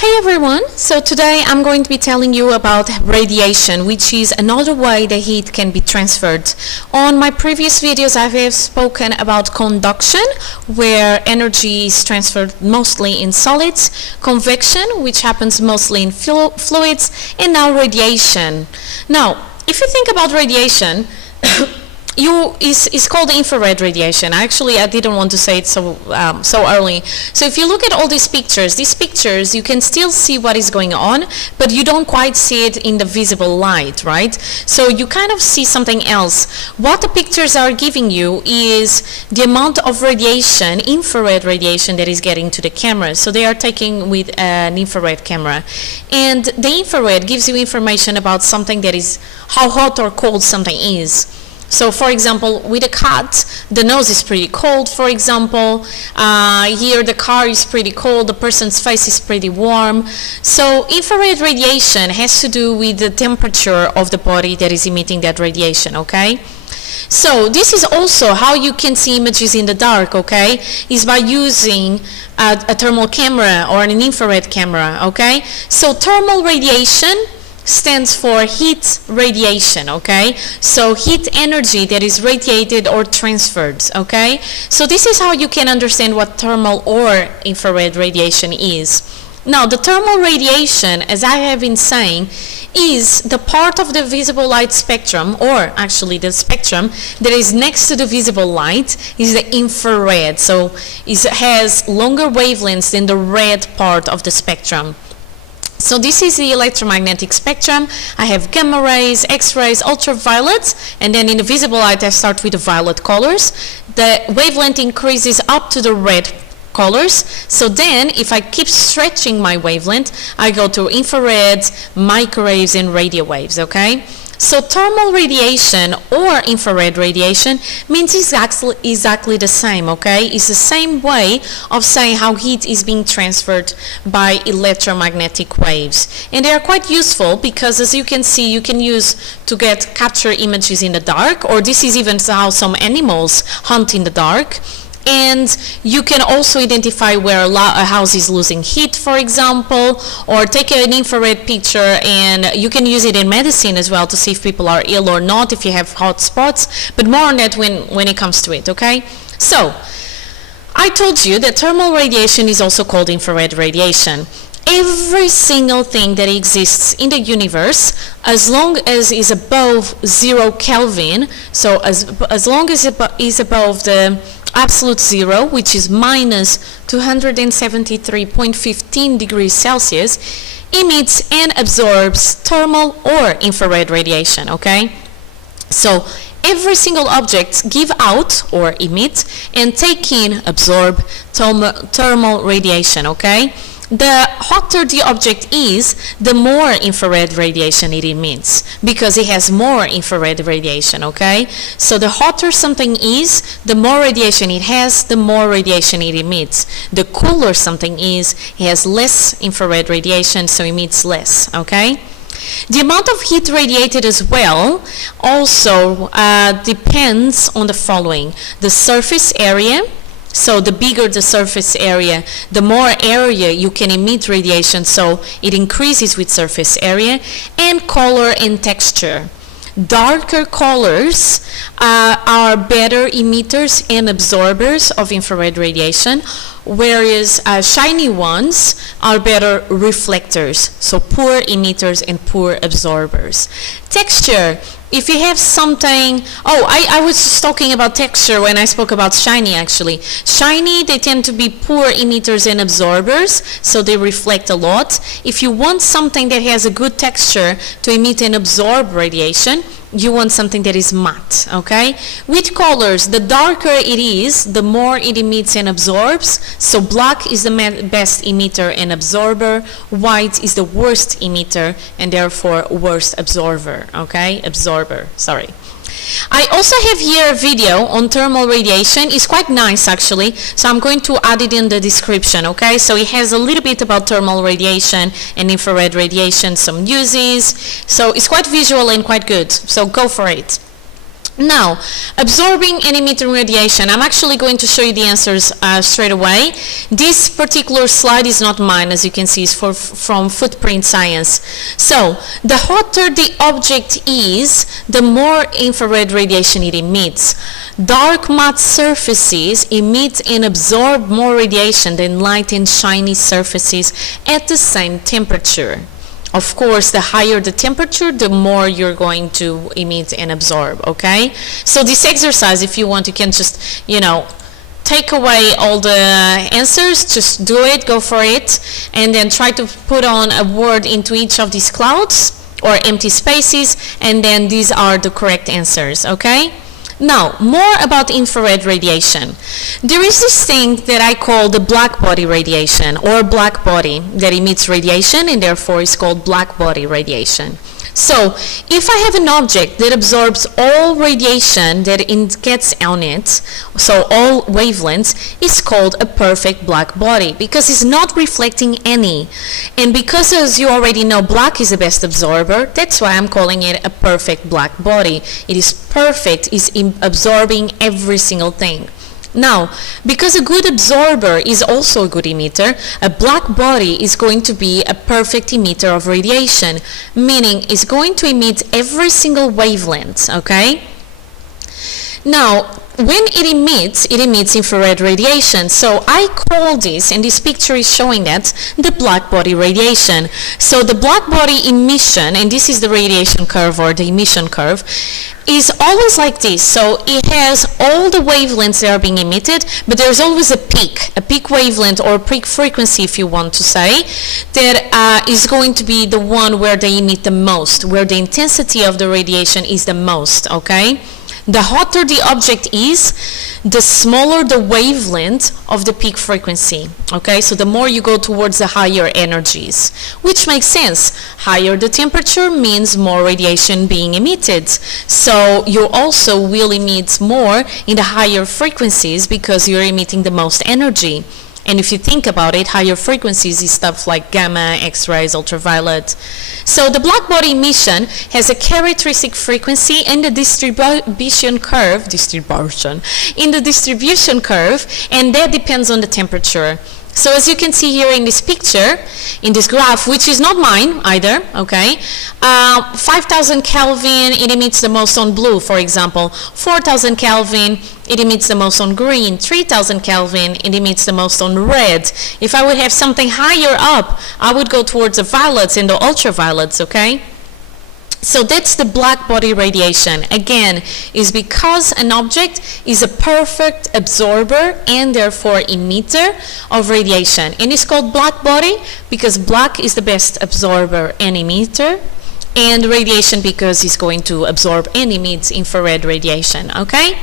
Hey everyone, so today I'm going to be telling you about radiation, which is another way the heat can be transferred. On my previous videos I have spoken about conduction, where energy is transferred mostly in solids, convection, which happens mostly in fluids, and now radiation. Now, if you think about radiation, it's called infrared radiation. Actually, I didn't want to say it so early. So if you look at all these pictures, you can still see what is going on, but you don't quite see it in the visible light, right? So you kind of see something else. What the pictures are giving you is the amount of radiation, infrared radiation, that is getting to the camera. So they are taking with an infrared camera. And the infrared gives you information about something, that is how hot or cold something is. So for example, with a cat, the nose is pretty cold, for example. Here the car is pretty cold, the person's face is pretty warm. So infrared radiation has to do with the temperature of the body that is emitting that radiation, okay? So this is also how you can see images in the dark, okay? Is by using a thermal camera or an infrared camera, okay? So thermal radiation stands for heat radiation, okay? So heat energy that is radiated or transferred, okay? So this is how you can understand what thermal or infrared radiation is. Now, the thermal radiation, as I have been saying, is the part of the visible light spectrum, or actually the spectrum that is next to the visible light is the infrared. So it has longer wavelengths than the red part of the spectrum. So this is the electromagnetic spectrum. I have gamma rays, X-rays, ultraviolet, and then in the visible light I start with the violet colors. The wavelength increases up to the red colors. So then if I keep stretching my wavelength, I go to infrared, microwaves, and radio waves, okay? So thermal radiation or infrared radiation means exactly the same, okay? It's the same way of saying how heat is being transferred by electromagnetic waves. And they are quite useful because, as you can see, you can use to capture images in the dark, or this is even how some animals hunt in the dark. And you can also identify where a house is losing heat, for example, or take an infrared picture, and you can use it in medicine as well to see if people are ill or not, if you have hot spots, but more on that when it comes to it, okay? So, I told you that thermal radiation is also called infrared radiation. Every single thing that exists in the universe, as long as is above 0 Kelvin, so as long as it is above the absolute zero, which is minus 273.15 degrees Celsius, emits and absorbs thermal or infrared radiation, okay? So every single object give out or emit and take in, absorb thermal radiation, okay? The hotter the object is, the more infrared radiation it emits, because it has more infrared radiation, okay? So the hotter something is, the more radiation it has, the more radiation it emits. The cooler something is, it has less infrared radiation, so emits less, okay? The amount of heat radiated as well also depends on the following: the surface area. So the bigger the surface area, the more area you can emit radiation, so it increases with surface area, and color and texture. Darker colors are better emitters and absorbers of infrared radiation, whereas shiny ones are better reflectors, so poor emitters and poor absorbers. Texture. If you have something, I was just talking about texture when I spoke about shiny, actually. Shiny, they tend to be poor emitters and absorbers, so they reflect a lot. If you want something that has a good texture to emit and absorb radiation, you want something that is matte, okay? With colors, the darker it is, the more it emits and absorbs. So black is the best emitter and absorber, white is the worst emitter and therefore worst absorber, okay? Sorry. I also have here a video on thermal radiation. It's quite nice, actually, so I'm going to add it in the description, okay? So it has a little bit about thermal radiation and infrared radiation, some uses, so it's quite visual and quite good, so go for it. Now, absorbing and emitting radiation. I'm actually going to show you the answers straight away. This particular slide is not mine, as you can see, it's from Footprint Science. So, the hotter the object is, the more infrared radiation it emits. Dark matte surfaces emit and absorb more radiation than light and shiny surfaces at the same temperature. Of course, the higher the temperature, the more you're going to emit and absorb, okay? So this exercise, if you want, you can just, take away all the answers, just do it, go for it, and then try to put on a word into each of these clouds or empty spaces, and then these are the correct answers, okay? Now, more about infrared radiation. There is this thing that I call the black body radiation, or black body that emits radiation and therefore is called black body radiation. So, if I have an object that absorbs all radiation that it gets on it, so all wavelengths, it's called a perfect black body because it's not reflecting any. And because, as you already know, black is the best absorber, that's why I'm calling it a perfect black body. It is perfect, it's absorbing every single thing. Now, because a good absorber is also a good emitter, a black body is going to be a perfect emitter of radiation, meaning it's going to emit every single wavelength, okay? Now, when it emits infrared radiation. So I call this, and this picture is showing that, the black body radiation. So the black body emission, and this is the radiation curve or the emission curve, is always like this. So it has all the wavelengths that are being emitted, but there's always a peak wavelength or peak frequency, if you want to say, that is going to be the one where they emit the most, where the intensity of the radiation is the most, okay? The hotter the object is, the smaller the wavelength of the peak frequency, okay? So the more you go towards the higher energies, which makes sense. Higher the temperature means more radiation being emitted. So you also will emit more in the higher frequencies because you're emitting the most energy. And if you think about it, higher frequencies is stuff like gamma, X-rays, ultraviolet. So the black body emission has a characteristic frequency in the distribution curve, and that depends on the temperature. So as you can see here in this picture, in this graph, which is not mine either, okay, 5,000 Kelvin, it emits the most on blue, for example. 4,000 Kelvin, it emits the most on green. 3,000 Kelvin, it emits the most on red. If I would have something higher up, I would go towards the violets and the ultraviolets, okay? So that's the black body radiation. Again, is because an object is a perfect absorber and therefore emitter of radiation. And it's called black body because black is the best absorber and emitter, and radiation because it's going to absorb and emit infrared radiation, okay?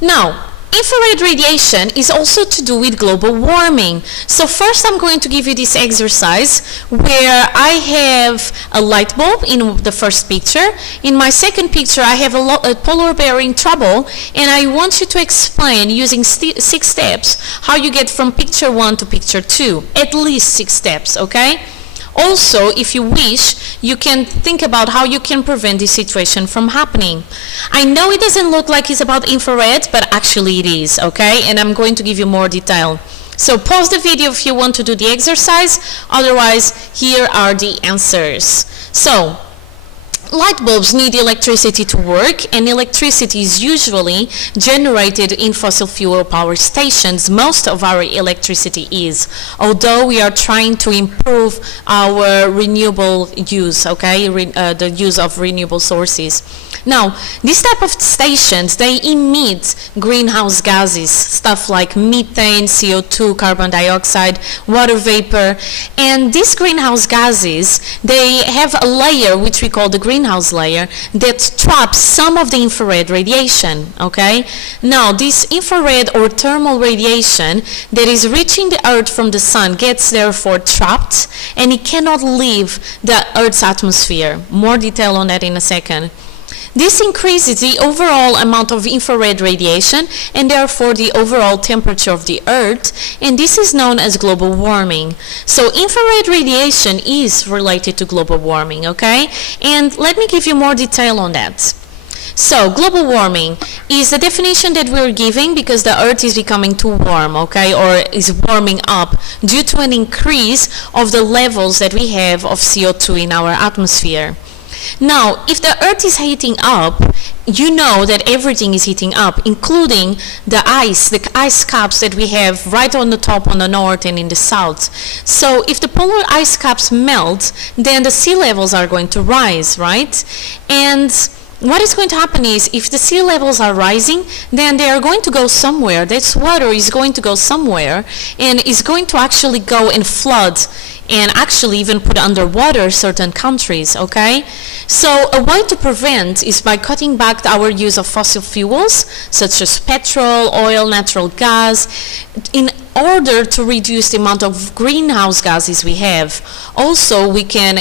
Now, infrared radiation is also to do with global warming. So first I'm going to give you this exercise where I have a light bulb in the first picture. In my second picture I have a polar bear in trouble, and I want you to explain using 6 steps how you get from picture 1 to picture 2. At least 6 steps, okay? Also, if you wish, you can think about how you can prevent this situation from happening. I know it doesn't look like it's about infrared, but actually it is, okay? And I'm going to give you more detail. So pause the video if you want to do the exercise, otherwise here are the answers. So, light bulbs need electricity to work, and electricity is usually generated in fossil fuel power stations. Most of our electricity is, although we are trying to improve our renewable use, okay, the use of renewable sources. Now, these type of stations, they emit greenhouse gases, stuff like methane, CO2, carbon dioxide, water vapor, and these greenhouse gases, they have a layer which we call the greenhouse layer that traps some of the infrared radiation, okay? Now, this infrared or thermal radiation that is reaching the Earth from the sun gets therefore trapped, and it cannot leave the Earth's atmosphere. More detail on that in a second. This increases the overall amount of infrared radiation and therefore the overall temperature of the Earth, and this is known as global warming. So infrared radiation is related to global warming, okay? And let me give you more detail on that. So global warming is the definition that we're giving because the earth is becoming too warm, okay, or is warming up due to an increase of the levels that we have of CO2 in our atmosphere. Now, if the earth is heating up, you know that everything is heating up, including the ice caps that we have right on the top on the north and in the south. So if the polar ice caps melt, then the sea levels are going to rise, right? And what is going to happen is if the sea levels are rising, then they are going to go somewhere. This water is going to go somewhere and is going to actually go and flood and actually even put underwater certain countries, okay? So a way to prevent is by cutting back our use of fossil fuels, such as petrol, oil, natural gas, in order to reduce the amount of greenhouse gases we have. Also, we can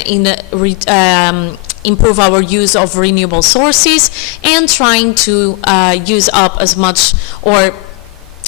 improve our use of renewable sources and trying to use up as much or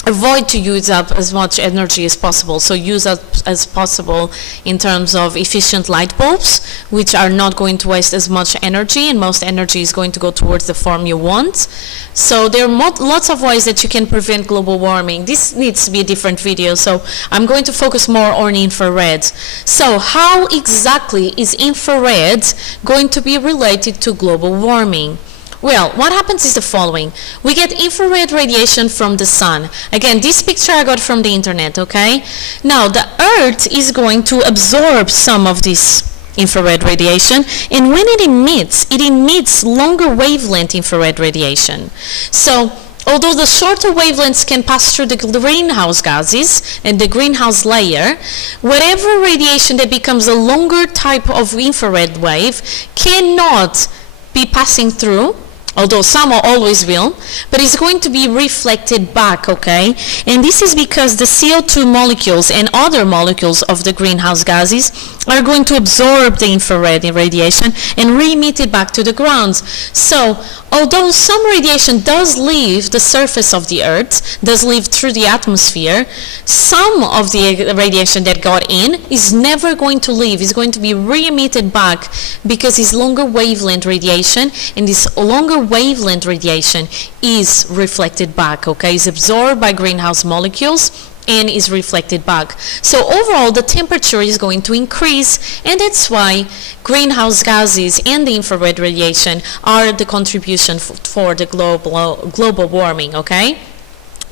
avoid to use up as much energy as possible. So use up as possible in terms of efficient light bulbs, which are not going to waste as much energy, and most energy is going to go towards the form you want. So there are lots of ways that you can prevent global warming. This needs to be a different video, so I'm going to focus more on infrared. So how exactly is infrared going to be related to global warming? Well, what happens is the following. We get infrared radiation from the sun. Again, this picture I got from the internet, okay? Now, the earth is going to absorb some of this infrared radiation, and when it emits longer wavelength infrared radiation. So, although the shorter wavelengths can pass through the greenhouse gases and the greenhouse layer, whatever radiation that becomes a longer type of infrared wave cannot be passing through, although some always will, but it's going to be reflected back, okay? And this is because the CO2 molecules and other molecules of the greenhouse gases are going to absorb the infrared radiation and re-emit it back to the ground. So, although some radiation does leave the surface of the earth, does leave through the atmosphere, some of the radiation that got in is never going to leave. It's going to be re-emitted back because it's longer wavelength radiation, and this longer wavelength radiation is reflected back, okay? It's absorbed by greenhouse molecules and is reflected back. So overall, the temperature is going to increase, and that's why greenhouse gases and the infrared radiation are the contribution for the global warming, okay?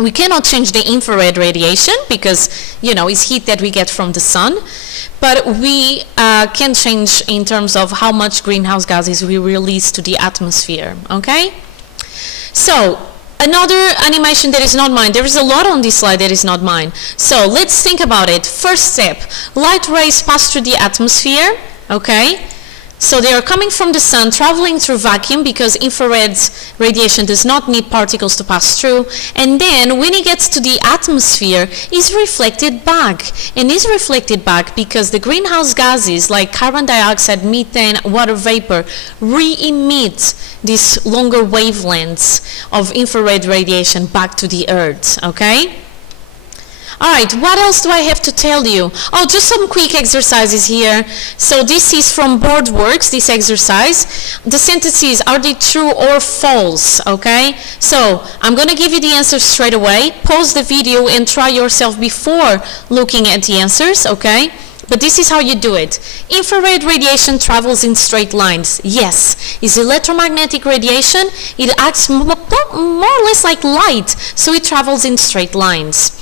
We cannot change the infrared radiation because, you know, it's heat that we get from the sun, but we can change in terms of how much greenhouse gases we release to the atmosphere, okay? So, another animation that is not mine. There is a lot on this slide that is not mine. So let's think about it. First step, light rays pass through the atmosphere, okay? So they are coming from the sun, traveling through vacuum because infrared radiation does not need particles to pass through. And then when it gets to the atmosphere, it's reflected back. And is reflected back because the greenhouse gases like carbon dioxide, methane, water vapor re-emit these longer wavelengths of infrared radiation back to the earth, okay? Alright, what else do I have to tell you? Oh, just some quick exercises here. So this is from BoardWorks, this exercise. The sentences, are they true or false? Okay? So I'm going to give you the answers straight away. Pause the video and try yourself before looking at the answers, okay? But this is how you do it. Infrared radiation travels in straight lines. Yes. Is electromagnetic radiation? It acts more or less like light, so it travels in straight lines.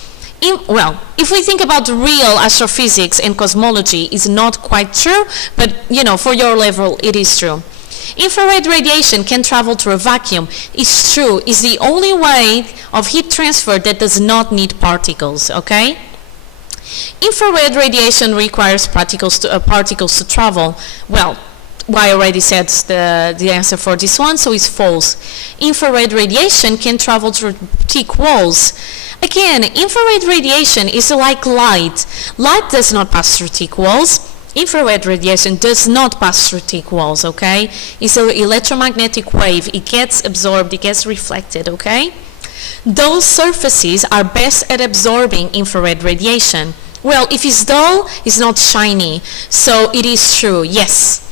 Well, if we think about real astrophysics and cosmology, it's not quite true, but, you know, for your level, it is true. Infrared radiation can travel through a vacuum. It's true. It's the only way of heat transfer that does not need particles, okay? Infrared radiation requires particles to travel. Well, I already said the answer for this one, so it's false. Infrared radiation can travel through thick walls. Again, infrared radiation is like light. Light does not pass through thick walls. Infrared radiation does not pass through thick walls, okay? It's an electromagnetic wave. It gets absorbed, it gets reflected, okay? Dull surfaces are best at absorbing infrared radiation. Well, if it's dull, it's not shiny. So it is true, yes.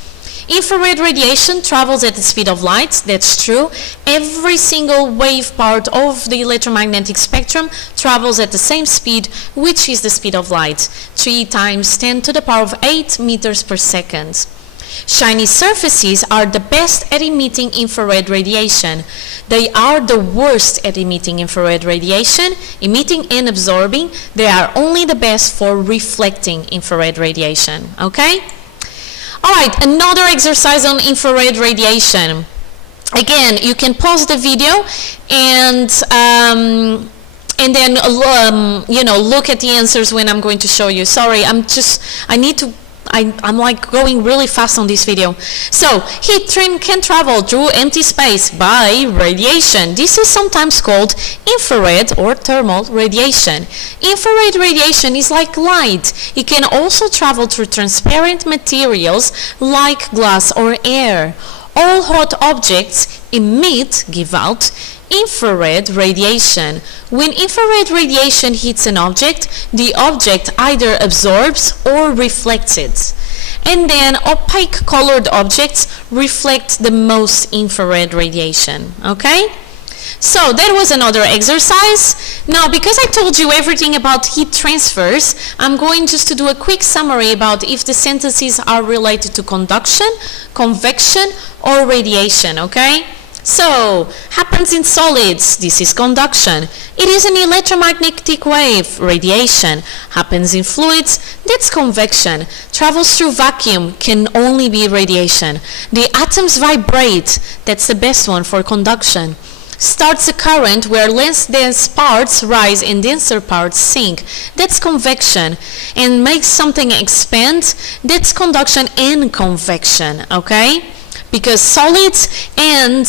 Infrared radiation travels at the speed of light, that's true. Every single wave part of the electromagnetic spectrum travels at the same speed, which is the speed of light, 3 times 10 to the power of 8 meters per second. Shiny surfaces are the best at emitting infrared radiation. They are the worst at emitting infrared radiation. Emitting and absorbing, they are only the best for reflecting infrared radiation, okay? Alright, another exercise on infrared radiation. Again, you can pause the video and then look at the answers when I'm going to show you. Sorry, I'm like going really fast on this video. So, heat can travel through empty space by radiation. This is sometimes called infrared or thermal radiation. Infrared radiation is like light. It can also travel through transparent materials like glass or air. All hot objects give out infrared radiation. When infrared radiation hits an object, the object either absorbs or reflects it. And then opaque colored objects reflect the most infrared radiation, okay? So that was another exercise. Now, because I told you everything about heat transfers, I'm going just to do a quick summary about if the sentences are related to conduction, convection, or radiation, okay? So, happens in solids, this is conduction. It is an electromagnetic wave, radiation. Happens in fluids, that's convection. Travels through vacuum, can only be radiation. The atoms vibrate, that's the best one for conduction. Starts a current where less dense parts rise and denser parts sink, that's convection. And makes something expand, that's conduction and convection, okay? Because solids and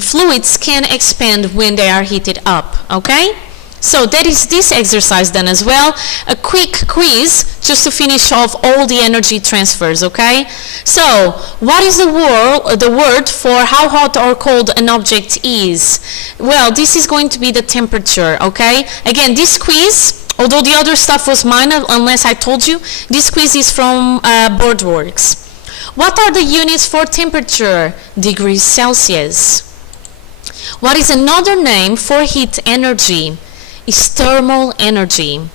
fluids can expand when they are heated up, okay? So that is this exercise done as well. A quick quiz just to finish off all the energy transfers, okay? So, what is the word for how hot or cold an object is? Well, this is going to be the temperature, okay? Again, this quiz, although the other stuff was mine, unless I told you, this quiz is from Boardworks. What are the units for temperature? Degrees Celsius. What is another name for heat energy? Is thermal energy.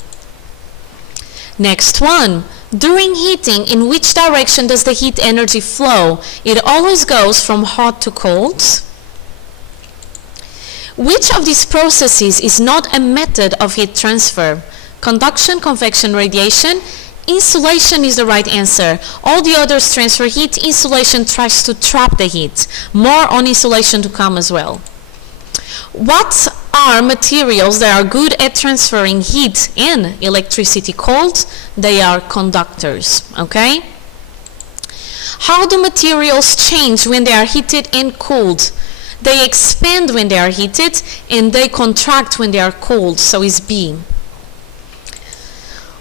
Next one. During heating, in which direction does the heat energy flow? It always goes from hot to cold. Which of these processes is not a method of heat transfer? Conduction, convection, radiation. Insulation is the right answer. All the others transfer heat. Insulation tries to trap the heat. More on insulation to come as well. What are materials that are good at transferring heat and electricity called? They are conductors, okay? How do materials change when they are heated and cooled? They expand when they are heated and they contract when they are cooled, so is B.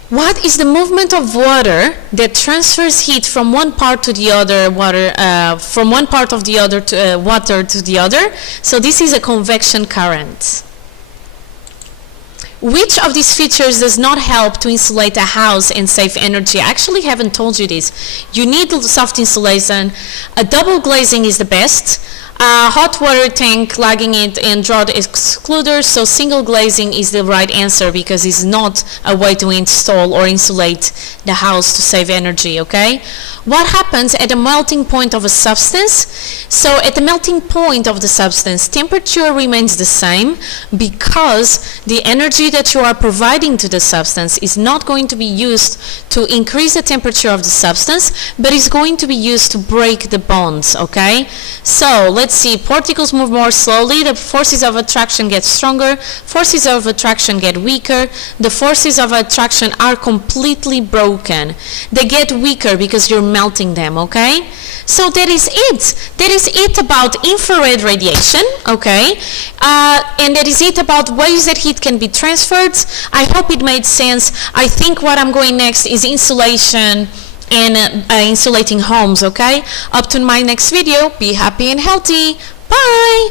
What is the movement of water that transfers heat from one part to the other from one part of the other to, water to the other? So this is a convection current. Which of these features does not help to insulate a house and save energy? I actually haven't told you this. You need soft insulation. A double glazing is the best. Hot water tank, lagging it, and drought excluder, so single glazing is the right answer because it's not a way to install or insulate the house to save energy, okay? What happens at the melting point of a substance? So at the melting point of the substance, temperature remains the same because the energy that you are providing to the substance is not going to be used to increase the temperature of the substance, but is going to be used to break the bonds, okay? So let's see, particles move more slowly, the forces of attraction get stronger, forces of attraction get weaker, the forces of attraction are completely broken. They get weaker because you're melting them, okay? So that is it. That is it about infrared radiation, okay? And that is it about ways that heat can be transferred. I hope it made sense. I think what I'm going next is insulation and insulating homes, okay? Up to my next video. Be happy and healthy. Bye!